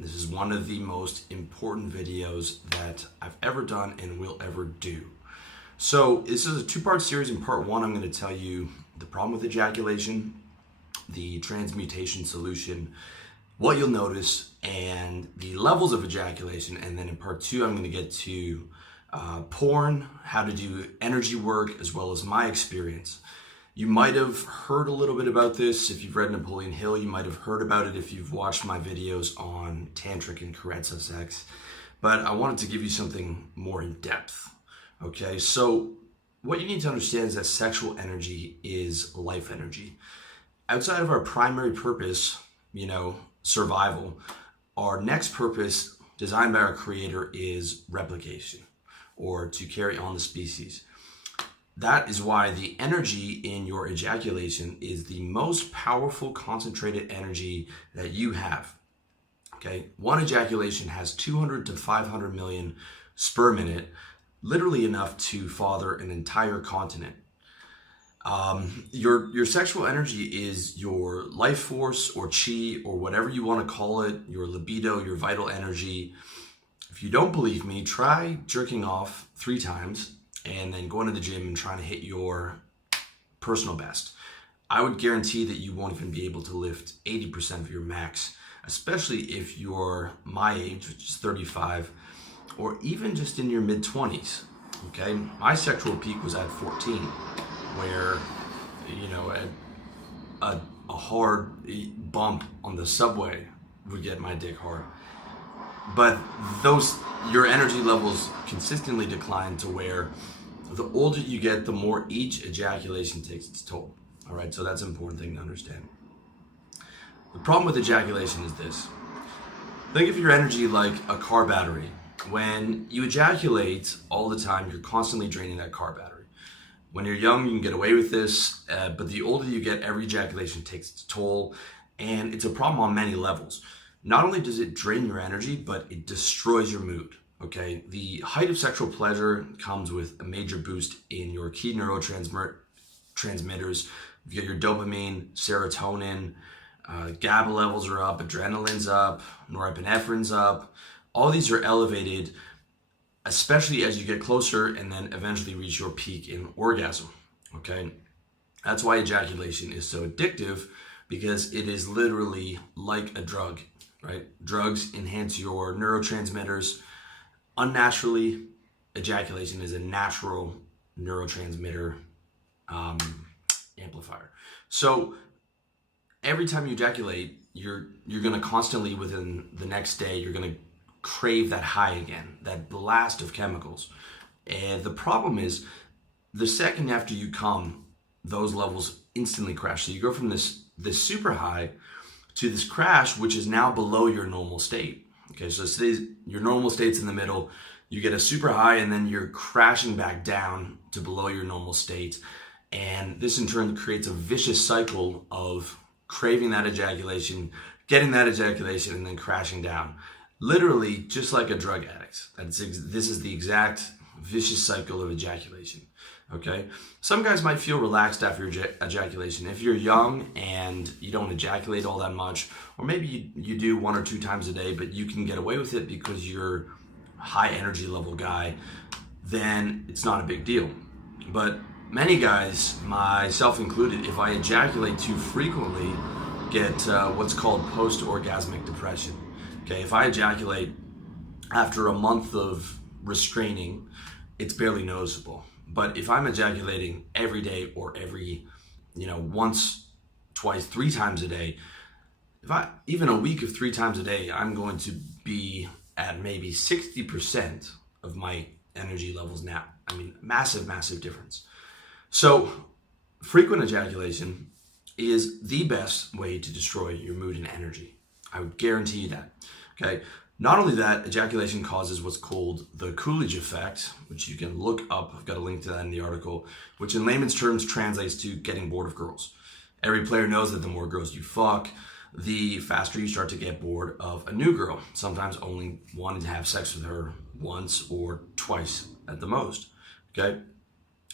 This is one of the most important videos that I've ever done and will ever do. So this is a two-part series. In part one, I'm going to tell you the problem with ejaculation, the transmutation solution, what you'll notice, and the levels of ejaculation. And then in part two, I'm going to get to porn, how to do energy work, as well as my experience. You might have heard a little bit about this if you've read Napoleon Hill. You might have heard about it if you've watched my videos on tantric and carezza sex. But I wanted to give you something more in depth. Okay, so what you need to understand is that sexual energy is life energy. Outside of our primary purpose, survival, our next purpose designed by our creator is replication, or to carry on the species. That is why the energy in your ejaculation is the most powerful concentrated energy that you have. Okay, one ejaculation has 200 to 500 million sperm in it, literally enough to father an entire continent. Your sexual energy is your life force or chi or whatever you want to call it, your libido, your vital energy. If you don't believe me, try jerking off 3 times and then going to the gym and trying to hit your personal best. I would guarantee that you won't even be able to lift 80% of your max, especially if you're my age, which is 35, or even just in your mid-20s, okay? My sexual peak was at 14, where, a hard bump on the subway would get my dick hard. But your energy levels consistently decline to where the older you get, the more each ejaculation takes its toll. All right, so that's an important thing to understand. The problem with ejaculation is this. Think of your energy like a car battery. When you ejaculate all the time, you're constantly draining that car battery. When you're young, you can get away with this, but the older you get, every ejaculation takes its toll, and it's a problem on many levels. Not only does it drain your energy, but it destroys your mood, okay? The height of sexual pleasure comes with a major boost in your key neurotransmitters. You get your dopamine, serotonin, GABA levels are up, adrenaline's up, norepinephrine's up. All these are elevated, especially as you get closer and then eventually reach your peak in orgasm, okay? That's why ejaculation is so addictive, because it is literally like a drug. Right? Drugs enhance your neurotransmitters. Unnaturally, ejaculation is a natural neurotransmitter amplifier. So every time you ejaculate, you're going to constantly, within the next day, you're going to crave that high again, that blast of chemicals. And the problem is, the second after you come, those levels instantly crash. So you go from this super high to this crash, which is now below your normal state. Okay, so your normal state's in the middle, you get a super high, and then you're crashing back down to below your normal state. And this in turn creates a vicious cycle of craving that ejaculation, getting that ejaculation, and then crashing down. Literally, just like a drug addict. This is the exact vicious cycle of ejaculation. Okay, some guys might feel relaxed after ejaculation. If you're young and you don't ejaculate all that much, or maybe you do 1 or 2 times a day, but you can get away with it because you're a high energy level guy, then it's not a big deal. But many guys, myself included, if I ejaculate too frequently, get what's called post-orgasmic depression. Okay, if I ejaculate after a month of restraining, it's barely noticeable. But if I'm ejaculating every day, or every, once, twice, 3 times a day, even a week of 3 times a day, I'm going to be at maybe 60% of my energy levels now. I mean, massive, massive difference. So frequent ejaculation is the best way to destroy your mood and energy. I would guarantee you that, okay? Not only that, ejaculation causes what's called the Coolidge effect, which you can look up. I've got a link to that in the article, which in layman's terms translates to getting bored of girls. Every player knows that the more girls you fuck, the faster you start to get bored of a new girl, sometimes only wanting to have sex with her once or twice at the most, okay?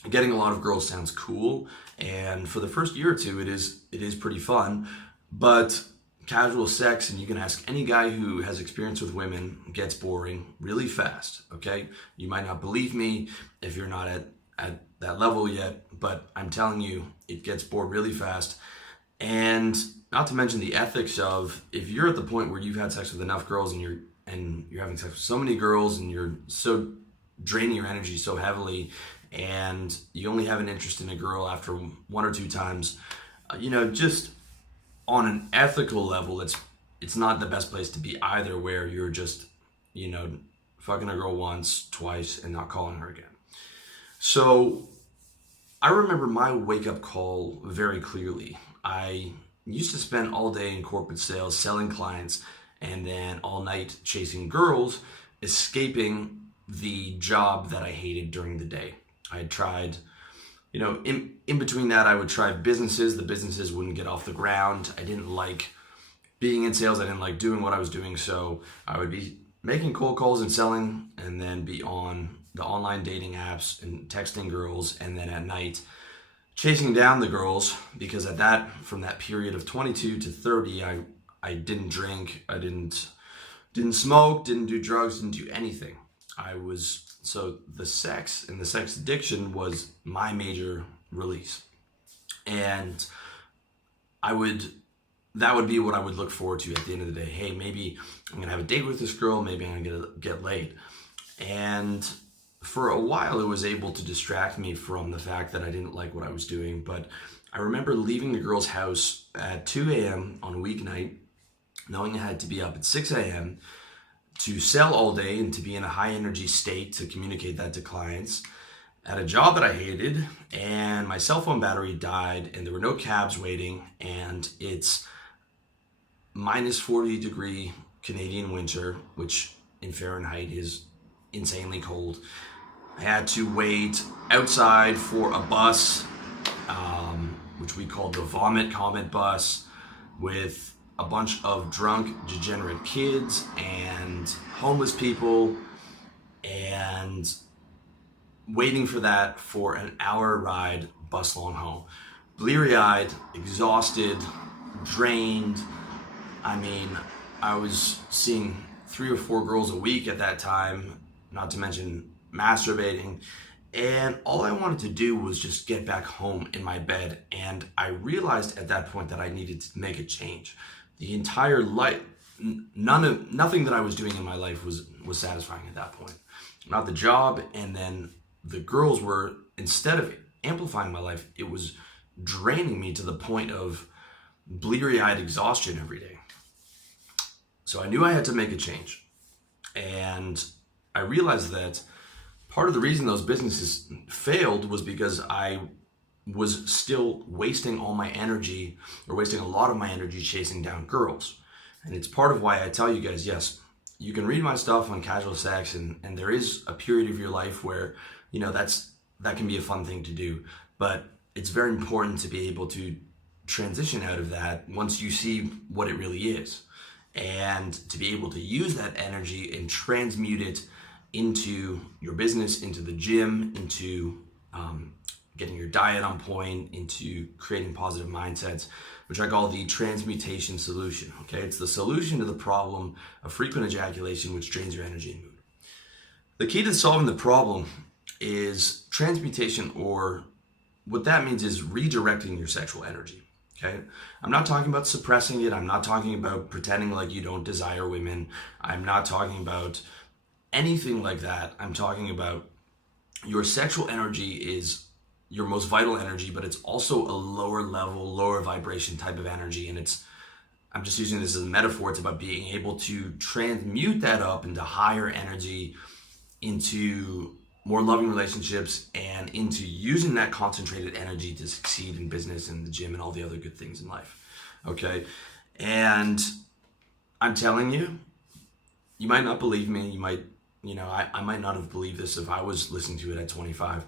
Getting a lot of girls sounds cool, and for the first year or two, it is pretty fun, but casual sex, and you can ask any guy who has experience with women, gets boring really fast, okay? You might not believe me if you're not at that level yet, but I'm telling you, it gets bored really fast. And not to mention the ethics of, if you're at the point where you've had sex with enough girls and you're having sex with so many girls and you're so draining your energy so heavily, and you only have an interest in a girl after one or two times, just on an ethical level, it's not the best place to be either, where you're just, fucking a girl once, twice, and not calling her again. So I remember my wake-up call very clearly. I used to spend all day in corporate sales, selling clients, and then all night chasing girls, escaping the job that I hated during the day. I had tried, in between that, I would try businesses. The businesses wouldn't get off the ground. I didn't like being in sales. I didn't like doing what I was doing. So I would be making cold calls and selling, and then be on the online dating apps and texting girls, and then at night chasing down the girls, because from that period of 22 to 30, I didn't drink, I didn't smoke, didn't do drugs, didn't do anything. So the sex and the sex addiction was my major release. And that would be what I would look forward to at the end of the day. Hey, maybe I'm gonna have a date with this girl, maybe I'm gonna get laid. And for a while, it was able to distract me from the fact that I didn't like what I was doing. But I remember leaving the girl's house at 2 a.m. on a weeknight, knowing I had to be up at 6 a.m. to sell all day and to be in a high energy state to communicate that to clients, at a job that I hated, and my cell phone battery died, and there were no cabs waiting, and it's minus 40 degree Canadian winter, which in Fahrenheit is insanely cold. I had to wait outside for a bus, which we called the Vomit Comet bus, with a bunch of drunk, degenerate kids and homeless people, and waiting for that for an hour ride bus long home. Bleary-eyed, exhausted, drained. I mean, I was seeing 3 or 4 girls a week at that time, not to mention masturbating, and all I wanted to do was just get back home in my bed. And I realized at that point that I needed to make a change. The entire life, nothing that I was doing in my life was satisfying at that point. Not the job, and then the girls were, instead of amplifying my life, it was draining me to the point of bleary-eyed exhaustion every day. So I knew I had to make a change. And I realized that part of the reason those businesses failed was because I was still wasting all my energy, or wasting a lot of my energy, chasing down girls. And it's part of why I tell you guys, yes, you can read my stuff on casual sex, and there is a period of your life where, that can be a fun thing to do. But it's very important to be able to transition out of that once you see what it really is, and to be able to use that energy and transmute it into your business, into the gym, into getting your diet on point, into creating positive mindsets, which I call the transmutation solution. Okay, it's the solution to the problem of frequent ejaculation, which drains your energy and mood. The key to solving the problem is transmutation, or what that means is redirecting your sexual energy. Okay, I'm not talking about suppressing it. I'm not talking about pretending like you don't desire women. I'm not talking about anything like that. I'm talking about your sexual energy is your most vital energy, but it's also a lower level, lower vibration type of energy. And I'm just using this as a metaphor. It's about being able to transmute that up into higher energy, into more loving relationships, and into using that concentrated energy to succeed in business and the gym and all the other good things in life. Okay. And I'm telling you, you might not believe me. You might, I might not have believed this if I was listening to it at 25.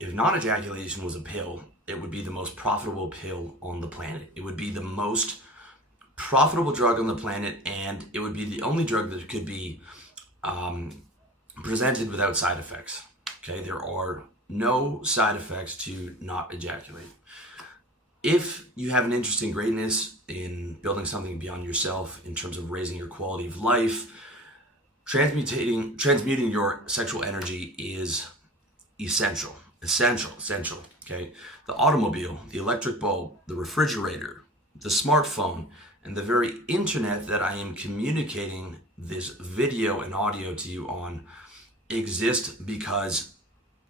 If non-ejaculation was a pill, it would be the most profitable pill on the planet. It would be the most profitable drug on the planet, and it would be the only drug that could be presented without side effects. Okay, there are no side effects to not ejaculate. If you have an interest in greatness, in building something beyond yourself, in terms of raising your quality of life, transmuting your sexual energy is essential. Essential. Okay? The automobile, the electric bulb, the refrigerator, the smartphone, and the very internet that I am communicating this video and audio to you on exist because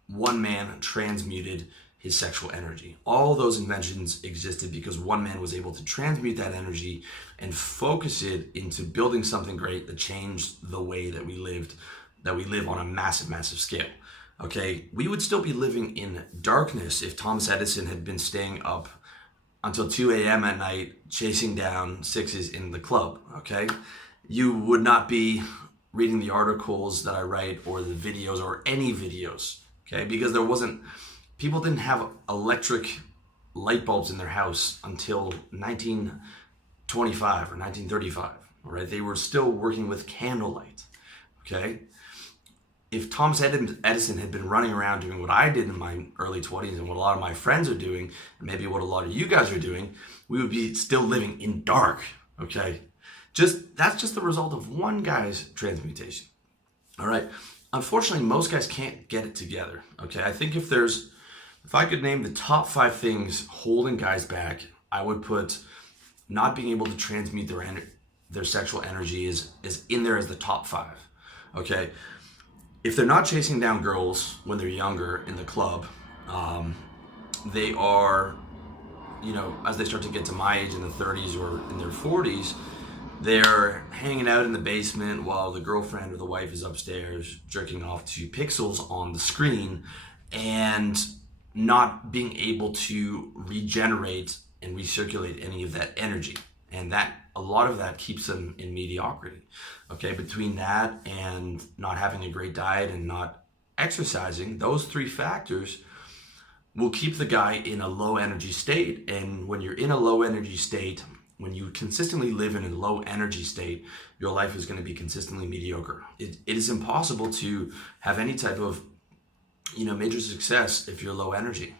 one man transmuted his sexual energy. All those inventions existed because one man was able to transmute that energy and focus it into building something great that changed the way that we live on a massive scale. Okay, we would still be living in darkness if Thomas Edison had been staying up until 2 a.m. at night chasing down sixes in the club. Okay, you would not be reading the articles that I write or the videos or any videos. Okay, because people didn't have electric light bulbs in their house until 1925 or 1935. All right, they were still working with candlelight. Okay. If Thomas Edison had been running around doing what I did in my early 20s and what a lot of my friends are doing, and maybe what a lot of you guys are doing, we would be still living in dark, okay? That's just the result of one guy's transmutation, all right? Unfortunately, most guys can't get it together, okay? I think if I could name the top 5 things holding guys back, I would put not being able to transmute their sexual energy is in there as the top 5, okay? If they're not chasing down girls when they're younger in the club, they are, as they start to get to my age in the 30s or in their 40s, they're hanging out in the basement while the girlfriend or the wife is upstairs jerking off to pixels on the screen and not being able to regenerate and recirculate any of that energy. And a lot of that keeps them in mediocrity. Okay, between that and not having a great diet and not exercising, those 3 factors will keep the guy in a low energy state. And when you're in a low energy state, when you consistently live in a low energy state, your life is going to be consistently mediocre. It is impossible to have any type of major success if you're low energy.